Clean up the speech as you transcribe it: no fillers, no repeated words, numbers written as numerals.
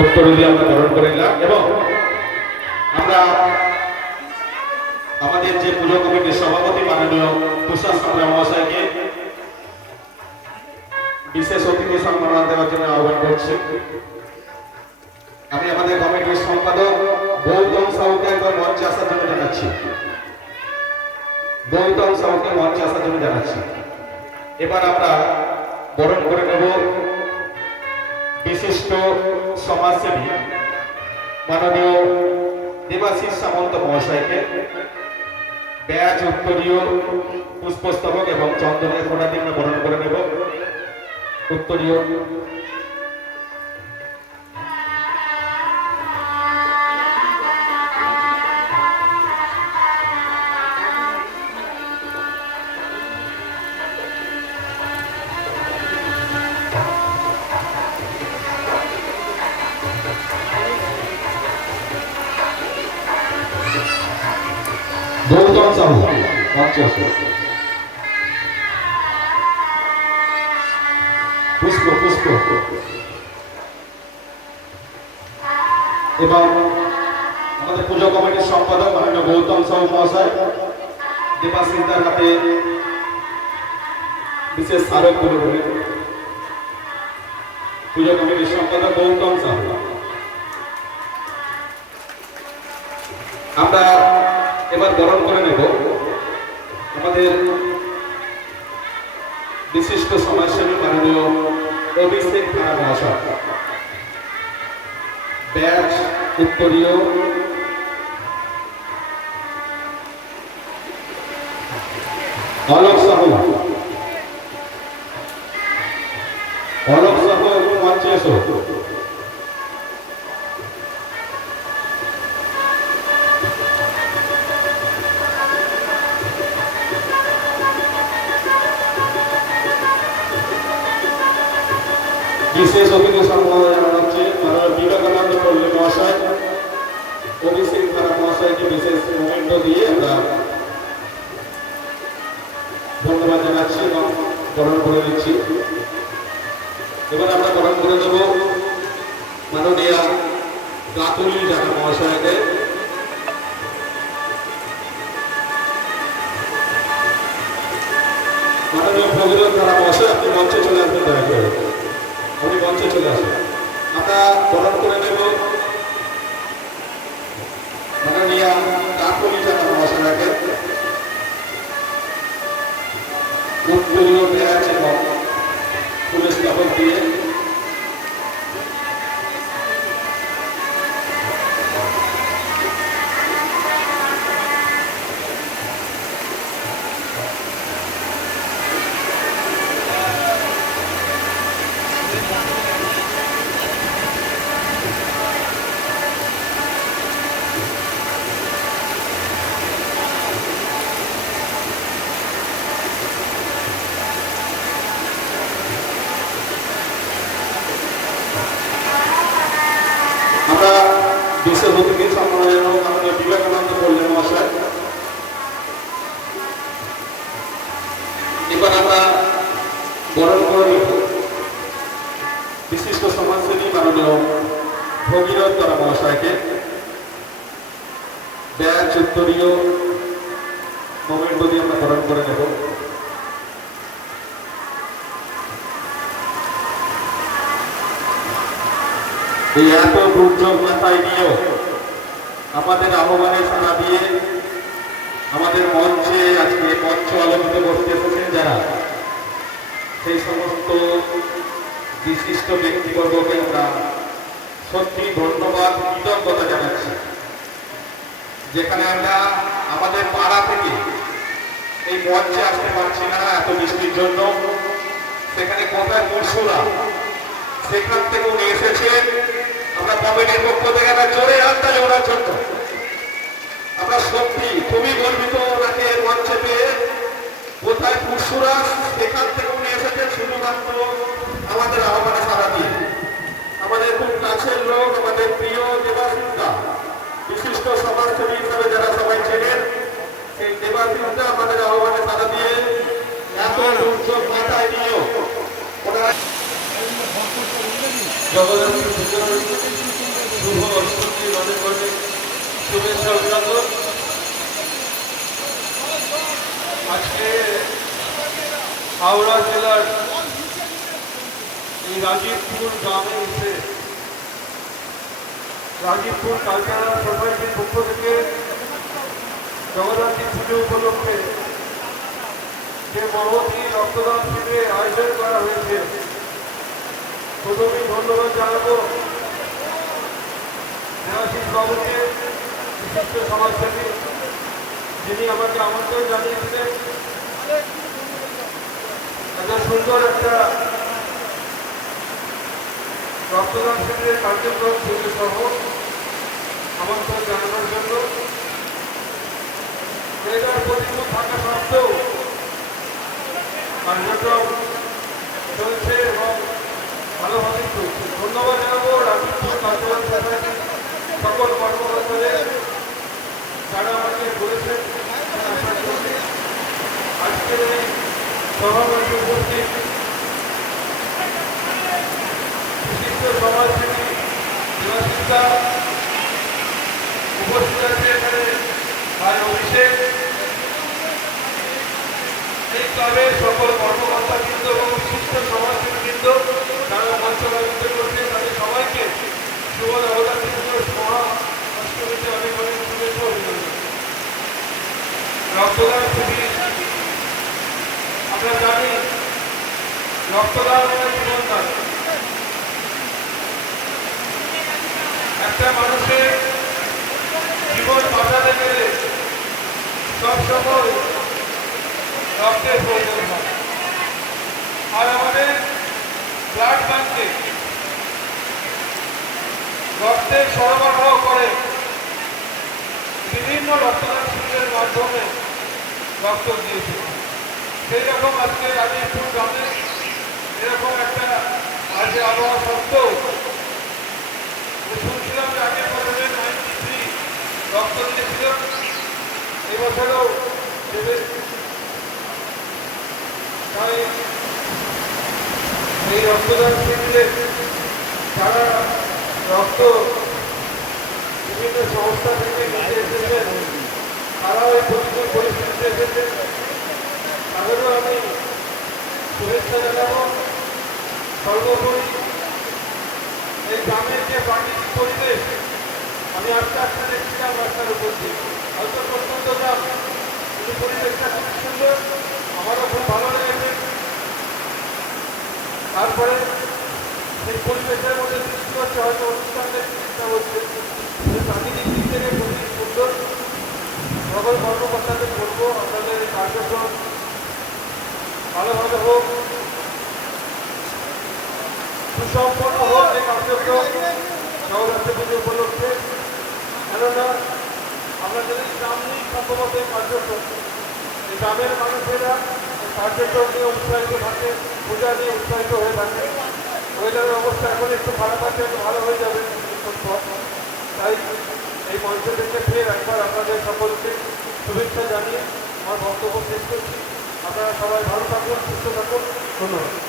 উত্তর দিয়ে আমরা গ্রহণ করে নিলাম এবং আমরা আমাদের যে পুজো কমিটির সভাপতি মাননীয় তুষার সামরা মহাশয়কে বিশেষ অতিথি সম্মান দেওয়ার জন্য আহ্বান করছি। আমি আমাদের কমিটির সম্পাদক গৌতম সাহুকে একবার মঞ্চে আসার জন্য জানাচ্ছি। গৌতম সাহুকে মঞ্চে আসার জন্য জানাচ্ছি। এবার আমরা বরণ করে নেব বিশিষ্ট সমাজসেবী মাননীয় দেবাশিস সামন্ত মহাশয়কে ব্যাজ, উত্তরীয়, পুষ্পস্তবক এবং চন্দনের ফোঁটা দিয়ে আমরা বরণ করে নেব। উত্তরীয় গৌতম সাহু মঞ্চে আসুন। পুষ্প পুষ্প এবং আমাদের পুজো কমিটির সম্পাদক মাননীয় গৌতম সাহু মহাশয় দেবাশিসদার হাতে বিশেষ স্মারক তুলে ধরে পুজো কমিটির সম্পাদক গৌতম সাহু। আমরা এবার বরণ করে নেব আমাদের বিশিষ্ট সমাজসেবী মাননীয় অভিষেক থানা মহাশয় ব্যাজ, উত্তরীয় অলোক সাহু মঞ্চে এসো। বিশেষ অতিথি সম্মান জানানো হচ্ছে মাননীয় বিবেকানন্দ পল্লী মহাশয় অভিষেক থানা মহাশয়কে বিশেষ মোমেন্ট দিয়ে আমরা ধন্যবাদ জানাচ্ছি এবং গ্রহণ করে দিচ্ছি। এবার আমরা গ্রহণ করে দেব মাননীয় গাতুলি জানা মহাশয়কে। মাননীয় ভগীরথ থানা মহাশয় আপনি মঞ্চে চলে আসবেন, দয়া করে আপনি মঞ্চে চলে আসেন। আমরা বরণ করে নেব মাননীয় গাতুলি জানা মহাশয়কে উত্তরীয় ব্যাজ এবং পুলিশ কাপড় দিয়ে আমরা বিশেষ অতিথি সম্মান আমাদের বিবেকানন্দ পল্লী মহাশয়। এবার আমরা বরণ করে বিশিষ্ট সমাজসেবী মাননীয় ভগীরথ তারা মহাশয়কে ব্যাজ, উত্তরীয় মোমেন্ট দিয়ে আমরা বরণ করে নেব। এই এত দুর্যোগ মাথায় নিয়েও আমাদের আহ্বানে সাড়া দিয়ে আমাদের মঞ্চে আজকে মঞ্চ আলোকিত করতে এসেছেন যারা, সেই সমস্ত বিশিষ্ট ব্যক্তিবর্গকে আমরা সত্যি ধন্যবাদ, কৃতজ্ঞতা জানাচ্ছি। যেখানে আমরা আমাদের পাড়া থেকে এই মঞ্চে আসতে পারছি না এত বৃষ্টির জন্য, সেখানে কোথায় পরশুরা সেখান থেকে উনি এসেছেন। আমরা কমিটির পক্ষ থেকে একটা জোরে হাততালি ওনার জন্য আমরা সত্যি খুবই গর্বিত ওনাকে মঞ্চে পেয়ে। কোথায় পরশুরা সেখান থেকে উনি এসেছেন শুধুমাত্র আমাদের আহ্বানে সাড়া দিয়ে। আমাদের খুব কাছের লোক, আমাদের প্রিয় দেবাশিসদা, বিশিষ্ট সমাজসেবী হিসাবে যারা সবাই চেনেন, সেই দেবাশিসদা আমাদের আহ্বানে সাড়া দিয়ে এত দুর্যোগ মাথায় নিয়েও ওনারা জগন্নাথ হাওড়া জেলার এই রাজীবপুর গ্রামে এসে রাজীবপুর কালচারাল সোসাইটির পক্ষ থেকে জগদ্ধাত্রী পুজো উপলক্ষে যে মহতী রক্তদান শিবিরের আয়োজন করা হয়েছে, প্রথমেই ধন্যবাদ জানাবো দেবাশিস বাবুকে, বিশিষ্ট সমাজসেবী, যিনি আমাকে আমন্ত্রণ জানিয়েছিলেন এত সুন্দর একটা রক্তদান শিবিরের কার্যক্রম থেকে সহ আমন্ত্রণ জানানোর জন্য। এটার প্রতিকূল থাকা সত্ত্বেও কার্যক্রম চলছে এবং ভালোভাবেই চলছে। ধন্যবাদ জানাবো রাজীবপুর কালচারাল সোসাইটির সকল কর্মকর্তাদের যারা আমাকে বলেছেন আজকের এই সভামঞ্চে উপস্থিত বিশিষ্ট সমাজসেবী দেবাশিসদা উপস্থিত আছে এখানে, ভাই অভিষেক, এই ক্লাবের সকল কর্মকর্তাবৃন্দ এবং বিশিষ্ট সমাজসেবীবৃন্দ যারা মঞ্চ আয়োজিত করছে তাদের সবাইকে শুভ জগদ্ধাত্রী পুজোর মহাষ্টমীতে অনেক অনেক শুভেচ্ছা অভিনন্দন। রক্তদান শিবির, আমরা জানি রক্তদান মানে জীবনদান। একটা মানুষের জীবন বাঁচাতে গেলে সবসময় রক্তের প্রয়োজন হয়, আর আমাদের ব্লাড ব্যাংকে রক্তের সরবরাহ করে বিভিন্ন রক্তদান শিবিরের মাধ্যমে রক্ত দিয়েছে। সেই রকম আজকে রাজীবপুর গ্রামে এরকম একটা আজকে আবহাওয়া সত্ত্বেও শুনছিলাম যে আগের বছরে 93 রক্ত দিয়েছিল, এবছরও দেবে। তাই এই রক্তদান শিবিরে যারা রক্ত বিভিন্ন সংস্থা থেকে নিয়ে এসেছেন, তারাও এই প্রতিকূল পরিস্থিতিতে এসেছেন, তাদেরও আমি শুভেচ্ছা জানাবো। সর্বোপরি এই গ্রামের যে প্রাকৃতিক পরিবেশ, আমি আস্তে আস্তে দেখছিলাম রাস্তার উপর দিয়ে, হয়তো প্রত্যন্ত গ্রাম, কিন্তু পরিবেশটা খুব সুন্দর, আমারও খুব ভালো লেগেছে। তারপরে সেই পরিবেশের মধ্যে সৃষ্টি হচ্ছে হয়তো অনুষ্ঠানের চেষ্টা হচ্ছে, প্রাকৃতিক দিক থেকে খুবই সুন্দর। সকল কর্মকর্তাদের বলবো আপনাদের এই কার্যক্রম ভালোভাবে হোক, সুসম্পন্ন হোক এই কার্যক্রম জগদ্ধাত্রী পুজো উপলক্ষে। কেননা আমরা যদি গ্রাম নিয়ে সম্ভবত এই কার্যক্রম, এই গ্রামের মানুষেরা এই কার্যক্রম নিয়ে উৎসাহিত থাকে, পূজা নিয়ে উৎসাহিত হয়ে থাকে। ওয়েদারের অবস্থা এখন একটু খারাপ আছে, একটু ভালো হয়ে যাবে কিছুক্ষণ পর। তাই এই মঞ্চ থেকে ফের একবার আপনাদের সকলকে শুভেচ্ছা জানিয়ে আমার বক্তব্য শেষ করছি। আপনারা সবাই ভালো থাকুন, সুস্থ থাকুন, ধন্যবাদ।